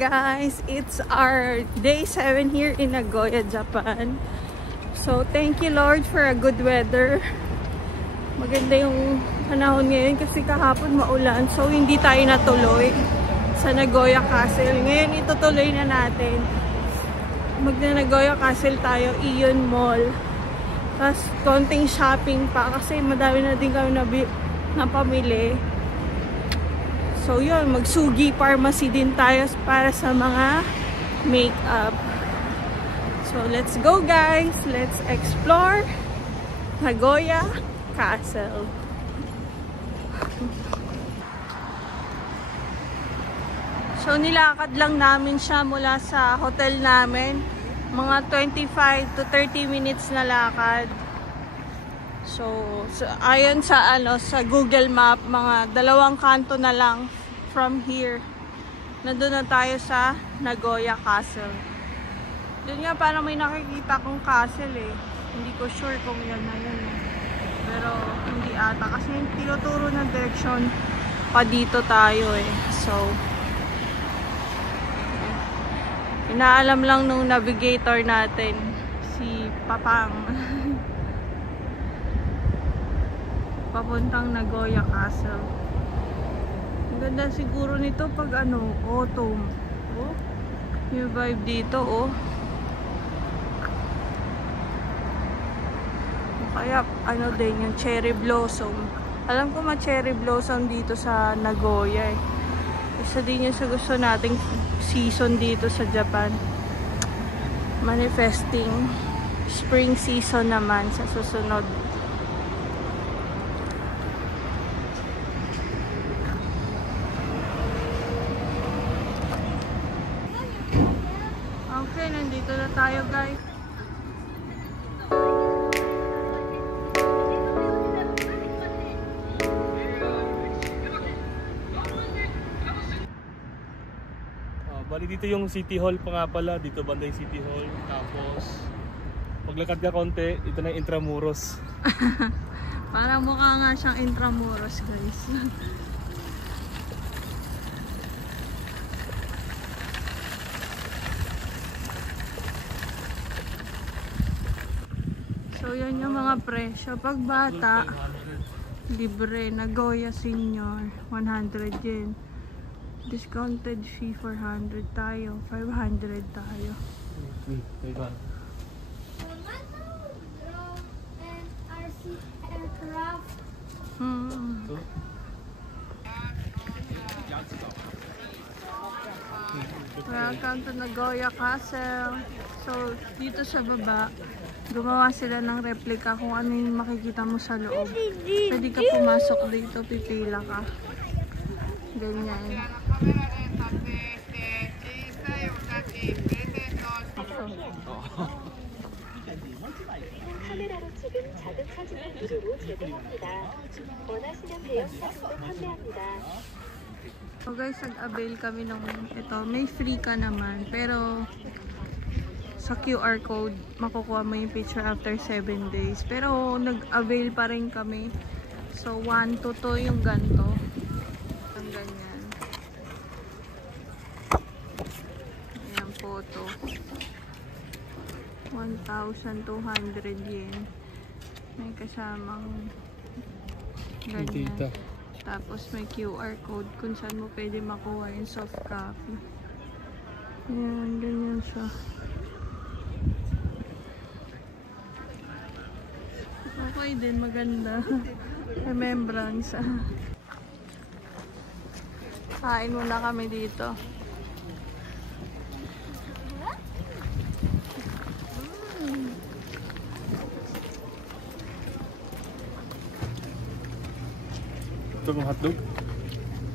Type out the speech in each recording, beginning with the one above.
guys, it's our day 7 here in Nagoya, Japan. So thank you Lord for a good weather. Maganda yung panahon ngayon kasi kahapon maulan, so hindi tayo natuloy sa Nagoya Castle. Ngayon itutuloy na natin. Magna-Nagoya Castle tayo, Ion Mall. Tapos konting shopping pa kasi madami na din kami napamili. So yun, magsugi pharmacy din tayo para sa mga makeup. So let's go guys, let's explore Nagoya Castle. So nilakad lang namin siya mula sa hotel namin, mga 25 to 30 minutes na lakad. So ayon sa sa Google Map, mga 2 kanto na lang from here. Nandun na tayo sa Nagoya Castle. Doon nga parang may nakikita kong castle eh. Hindi ko sure kung yan na yun eh. Pero hindi ata kasi yung tinuturo ng direksyon pa dito tayo eh. So inaalam lang nung navigator natin, si Papang. Papuntang Nagoya Castle. Ang ganda siguro nito pag autumn. Oh, yung vibe dito oh. Kaya din yung cherry blossom. Alam ko cherry blossom dito sa Nagoya eh. Isa din yung sa gusto nating season dito sa Japan. Manifesting spring season naman sa susunod. Okay, nandito na tayo guys. Bali dito yung City Hall pa nga pala, dito banda yung City Hall. Tapos paglakad ka konti, ito na yung Intramuros. Parang mukha nga siyang Intramuros guys. So yan yung mga presyo. Pag bata, libre. Nagoya Senior, 100 yen. Discounted fee 400 tayo. 500 tayo. Welcome to Nagoya Castle. So dito sa baba, gumawa sila ng replica kung ano yung makikita mo sa loob. Pwede ka pumasok dito, pipila ka. Ganyan. 카메라로 찍은 작은 사진을 무료로 제공합니다. 원하시는 대형 사진도 판매합니다. So guys, nag-avail kami ng ito. May free ka naman. Pero sa QR code, makukuha mo yung picture after 7 days. Pero nag-avail pa rin kami. So 1 to 2 yung ganto. Ang ganyan. Ayan, photo. 1,200 yen. May kasamang ganyan. Tapos may QR code kung saan mo pwede makuha yung soft copy. Ayan, ganyan siya. Okay din, maganda. Remembrance. Kain muna kami dito. Ito yung hotdog?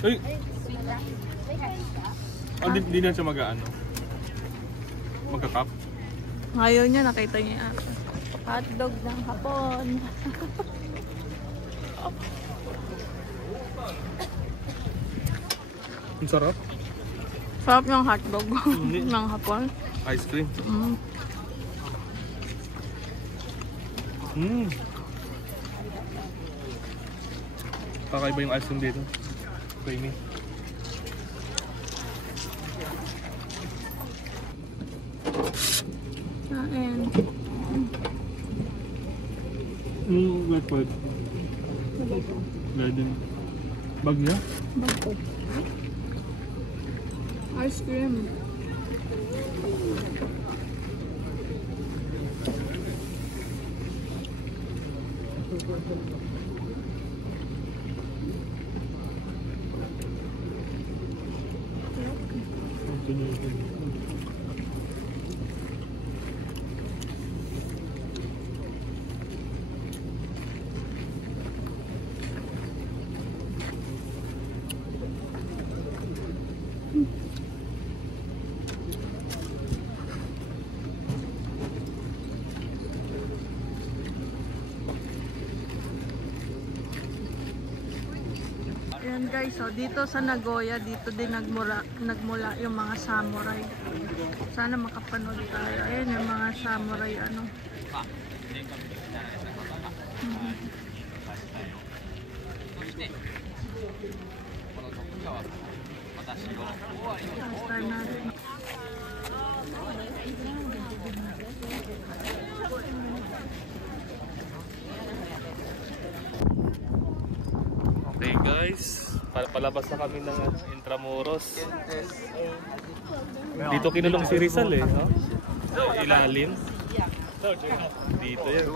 Ay! Hindi na siya magka-cup? Ngayon niya, nakita niya ako. Hotdog ng hapon. Ang sarap. Sarap yung hotdog ng hapon. Ice cream. Kakaiba yung ice cream dito. Creamy. Kain. Wait. Garden. Bagya? Bago. Ice cream. Ayan guys, so dito sa Nagoya, dito din nagmula yung mga samurai. Sana makapanood tayo. Ayan yung mga samurai ano. Start natin. Okay guys, palabas na kami ng Intramuros. Dito kinulong si Rizal eh, no? Ilalim. Dito yan.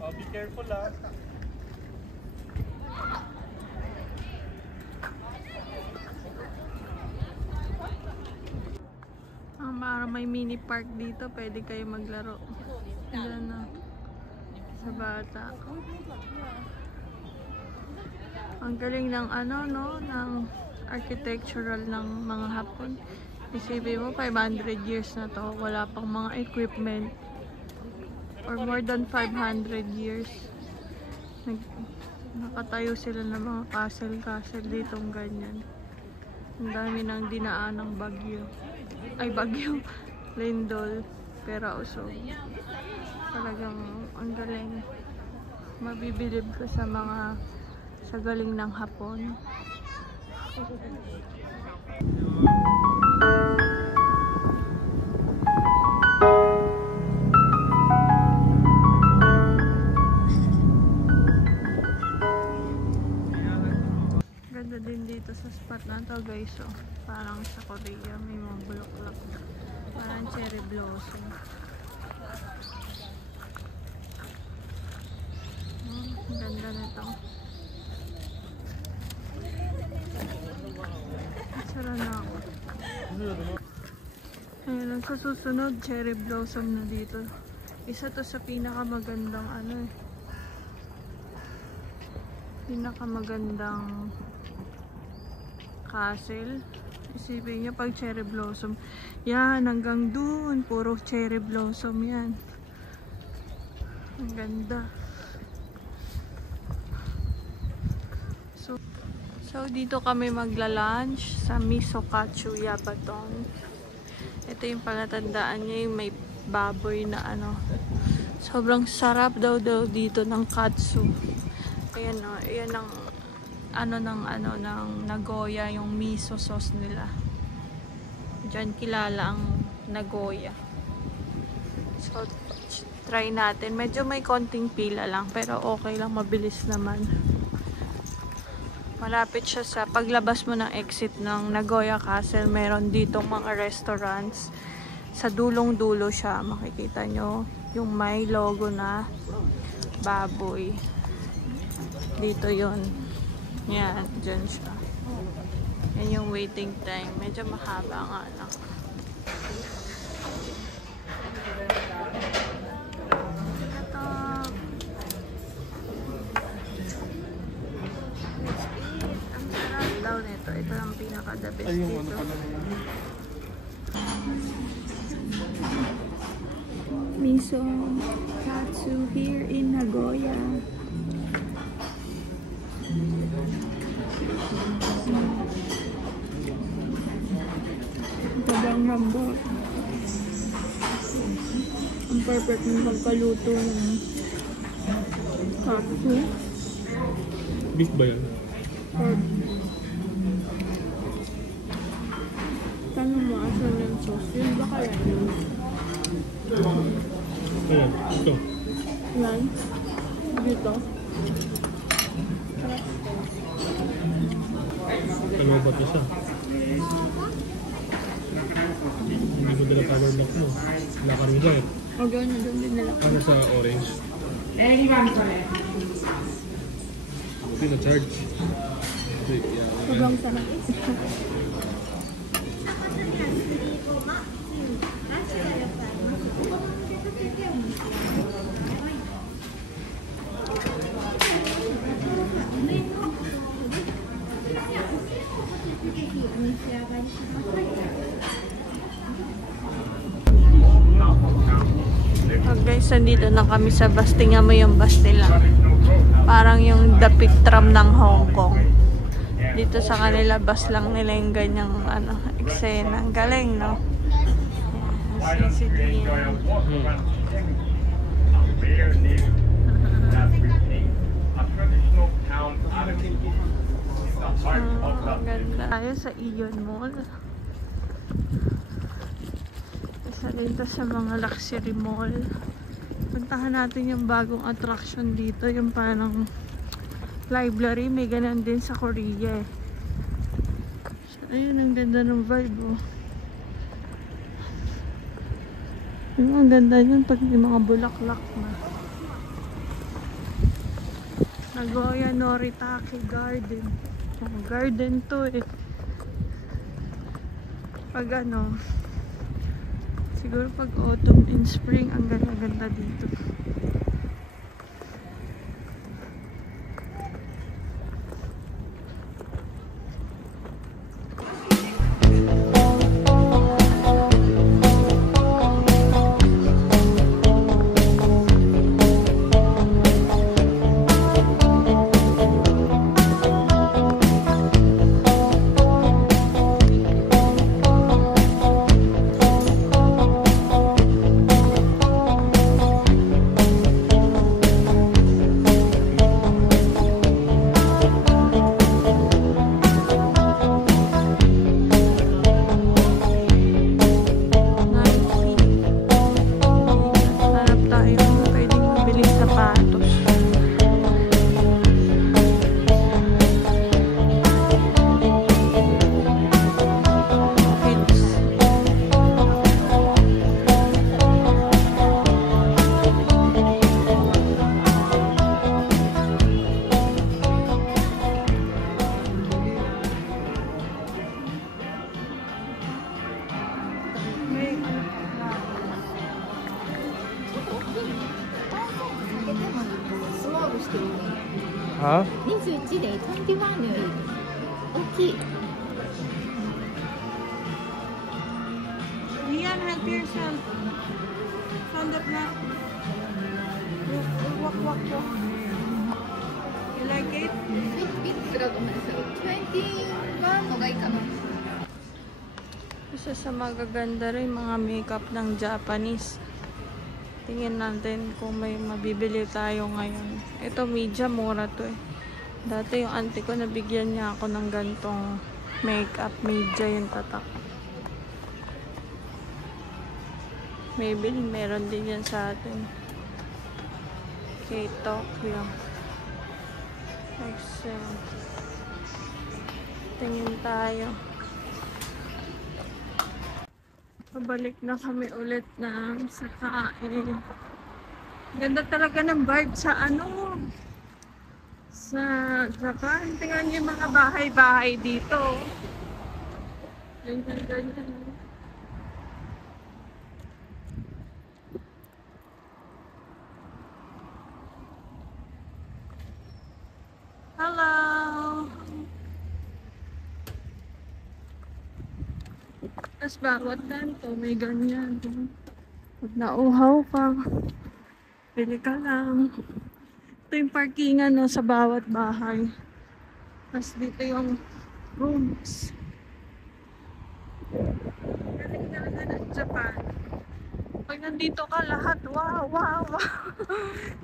Oh, be careful ah. Para may mini park dito, pwede kayo maglaro. Diyan na. Sa bata. Ang galing ng ano, no? Ng architectural ng mga Hapon. Isipin mo, 500 years na to. Wala pang mga equipment. Or more than 500 years. Nakatayo sila ng mga castle ditong ganyan. Ang dami nang dinaan ng bagyo. Ay, bagyo. Lindol. Pero usog. Talagang ang galing. Mabibilib ko sa mga sa galing ng Hapon. Ganda din dito sa spot na to guys. Oh. Parang sa Korea may mga bulaklak. Parang cherry blossom. Ang ganda nito. Sara na ako. Ayun, sa susunod cherry blossom na dito. Isa to sa pinakamagandang ano eh. Pinakamagandang castle. Isipin nyo pag cherry blossom. Yan, hanggang dun. Puro cherry blossom yan. Ang ganda. So dito kami magla-lunch sa Misokachu Yabaton. Ito yung palatandaan niya, yung may baboy na ano. Sobrang sarap daw dito ng katsu. Ayan o, ayan ang ng Nagoya, yung miso sauce nila. Diyan kilala ang Nagoya. So try natin. Medyo may konting pila lang, pero okay lang, mabilis naman. Malapit siya sa paglabas mo ng exit ng Nagoya Castle. Meron ditong mga restaurants. Sa dulong-dulo siya. Makikita nyo yung may logo na baboy. Dito yon. Yan, dyan siya. Yan yung waiting time. Medyo mahaba nga lang. Ito ang pinaka-the best dito. Miso Katsu here in Nagoya. Sobrang lambot. Ang perfect ng pagkaluto ng katsu. Beef ba yan? Pork. Tanong mo, asan yung sauce? Yun ba kaya yun? Ayan, ito. Yan. Dito. Ano ba ito siya? Hindi ko dala power block mo. Wala ka rin ba eh? O gawin na doon din nila. Ano sa orange? Hindi na charge. Hindi, yeah. Sobrang sarap. Oh guys, nandito na kami sa bus. Tingnan mo yung bus nila. Parang yung dapit tram ng Hong Kong. Dito sa kanila, bus lang nila yung ganyang eksena. Ang galing, no? Ganda. Tayo sa Ion Mall. Isa rin to sa mga luxury mall. Puntahan natin yung bagong attraction dito. Yung parang library. May ganun din sa Korea eh. So, ayun, ang ganda ng vibe oh. Yung ang ganda yun pag may mga bulaklak na. Nagoya Noritake Garden. Garden to eh. Pag siguro pag autumn and spring, ang ganda-ganda dito. Ha? 21で21のより大きい。 Lian, help yourself. Stand up na. Walk, walk, walk. You like it? いくつがごめんなさい。21のがいいかな。 Isa sa magaganda rin mga makeup ng Japanese. Tingin natin kung may mabibili tayo ngayon. Ito medium, mura to eh. Dati yung auntie ko nabigyan niya ako ng gantong makeup, medium yung tatak. Maybe meron din yan sa atin. Okay, Tokyo. Excellent. Tingin tayo. Pabalik na kami ulit sa kain. Ganda talaga ng vibe sa sa Japan. Tingnan niyo yung mga bahay-bahay dito. Ganyan. Hello! Tapos bawat kanto may ganyan. Pag nauhaw ka, pili ka lang. Ito yung parkingan sa bawat bahay. Tapos dito yung rooms. Japan. Pag nandito ka lahat, wow, wow, wow.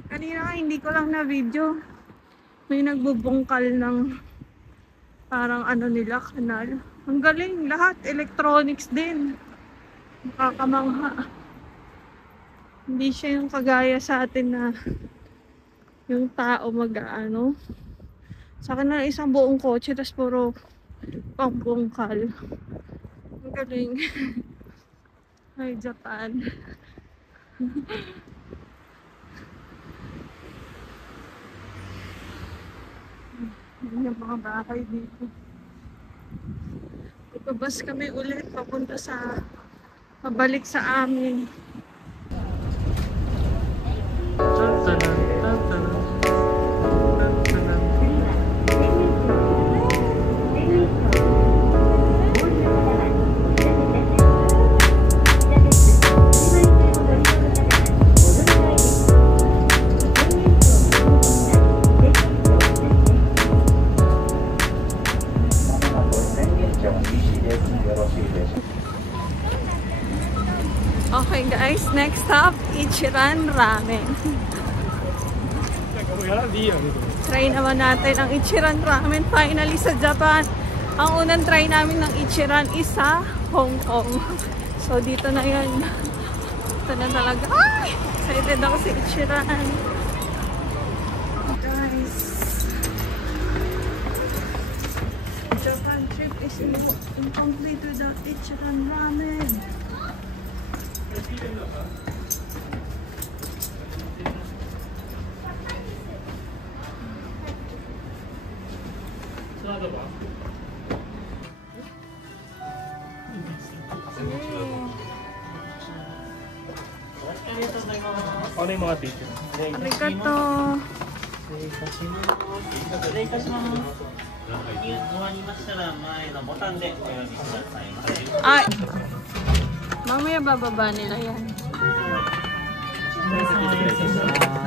Kanina hindi ko lang na video. May nagbubungkal ng parang ano nila, kanal. Ang galing, lahat electronics din. Nakakamangha. Hindi siya yung kagaya sa atin na yung tao mag-ano. Sa akin na isang buong kotse, tas puro pangbungkal. Ang galing. Ay, Japan. Yung mga bahay dito. Ipabas kami ulit papunta sa pabalik sa amin. Okay guys, next stop, Ichiran Ramen. Try naman natin ang Ichiran Ramen finally sa Japan. Ang unang try namin ng Ichiran is sa Hong Kong. So dito na yan. Ito na talaga. Ay! Excited ako sa Ichiran. Guys, Japan trip is incomplete without Ichiran Ramen. Ano yung mga teacher? Arigato. Ay! Mamaya bababa nila yan.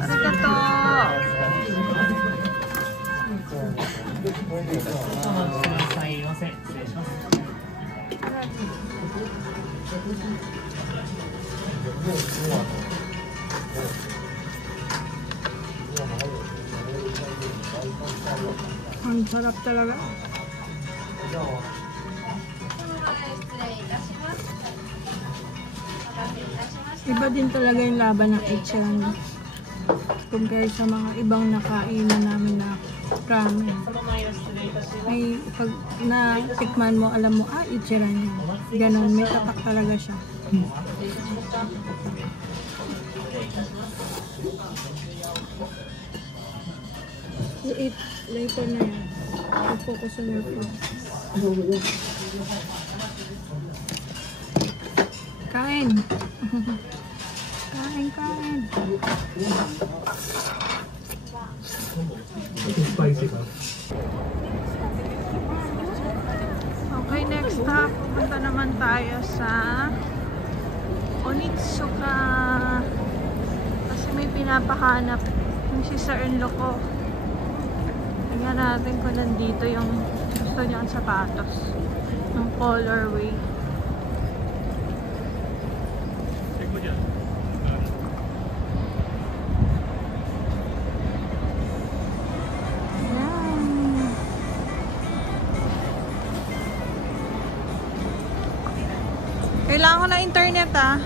Arigato. Ang sarap talaga. Iba din talaga yung laban ng Ichiran compare sa mga ibang nakainan namin na ramen. May pag natikman mo, alam mo, Ichiran yan. Ganon, may tatak talaga siya. You eat later na yan. Focus on your food. Kain! Kain, kain! Okay, next stop. Pupunta naman tayo sa Onitsuka. Kasi may pinapahanap yung sister-in-law ko. Tingnan natin kung nandito yung gusto niyang sapatos. Yung colorway. Check mo dyan. Yan. Kailangan ko na internet ah.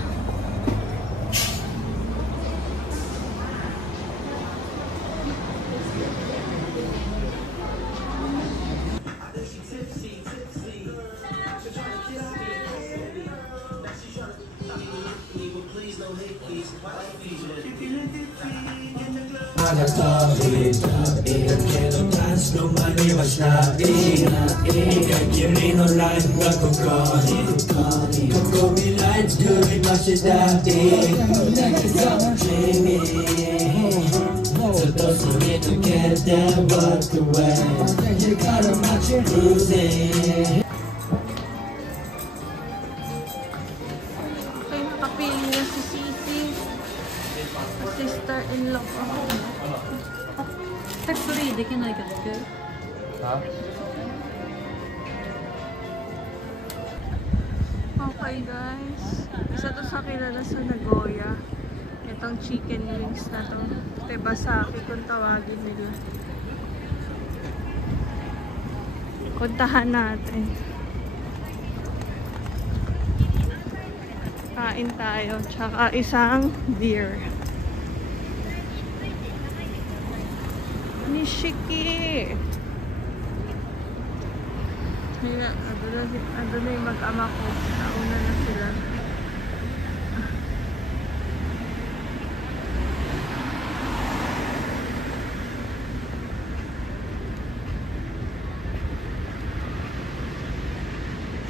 Okay, nakapili na si City. Sister-in-law ko. Factory, de kiないかだけど。Okay guys, isa to sa kilala sa Nagoya. Itong chicken wings na to. Tebasaki kung tawagin nila. Puntahan natin. Kain tayo. Tsaka isang beer. Nishiki! Ando na yung mag-ama ko. Nauna na sila.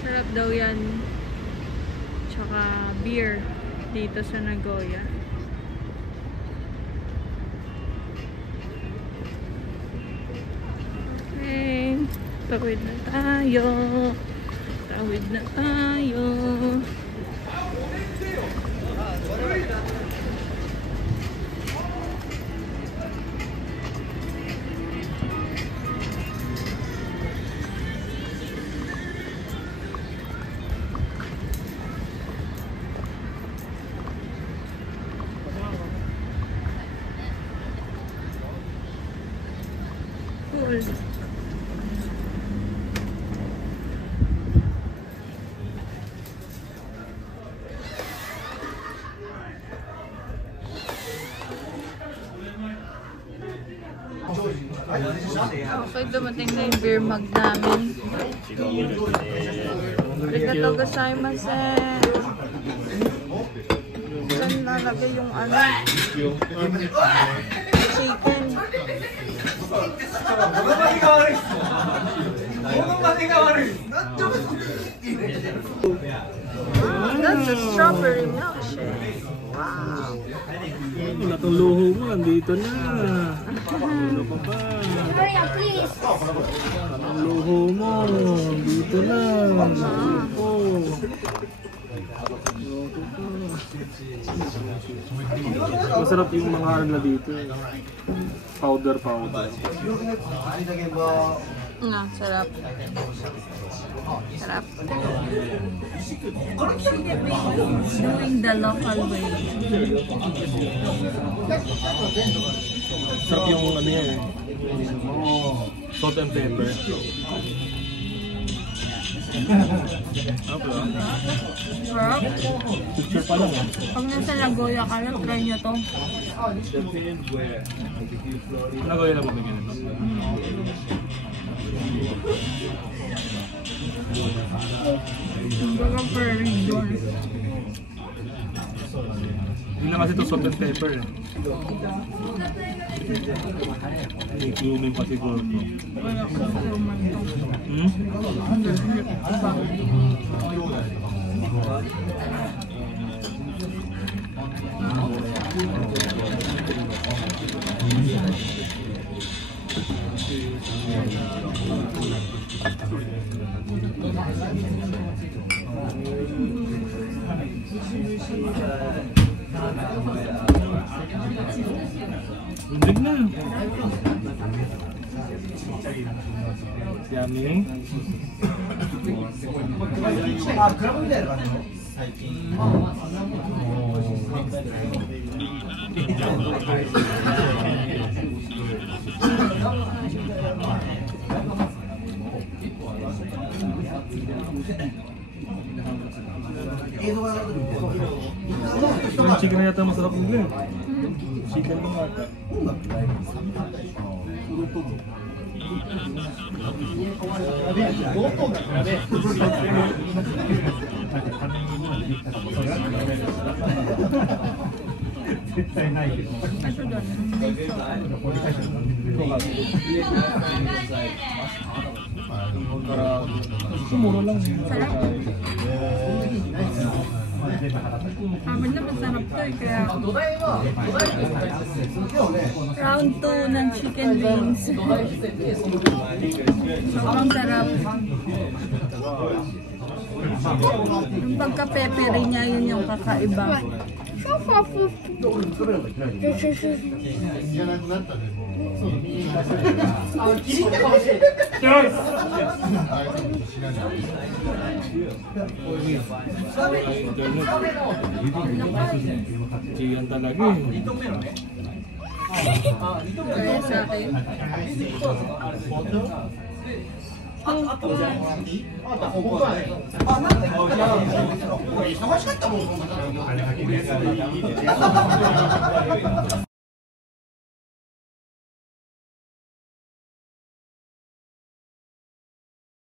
Sarap daw yan. Tsaka beer dito sa Nagoya. Okay. Tawid na tayo. Tawid na tayo. Cool. Okay, dumating na yung beer mug namin. Arigatou gozaimasu. Saan lalagay yung ano? Chicken. That's a strawberry milkshake. Wow. Wala tong luho mo, andito na. Ano pa ba? Hurry up, please. Ang luho mo, andito na. Masarap yung mga ano dito. Powder. Sarap. Sarap. Doing the local way. Sarap yung ano yan eh. Salt and pepper. Sarap. Picture pa lang eh. Pag nasa Nagoya ka na, try nyo to. Nagoya na bumigyan ito. Kumbaga per region. Hindi lang kasi ito salt and pepper eh. May cumin pa siguro ito. Wala ko sa kuman to. Bundig na. Yummy. Yung chicken na yata masarap nila eh. Chicken lang ata. Mura lang. Sarap. Amin na masarap to eh, kaya round 2 ng chicken wings. Sobrang sarap. Yung pagka-peppery niya, yun yung kakaiba. Diyan talaga eh. Kaya sa akin.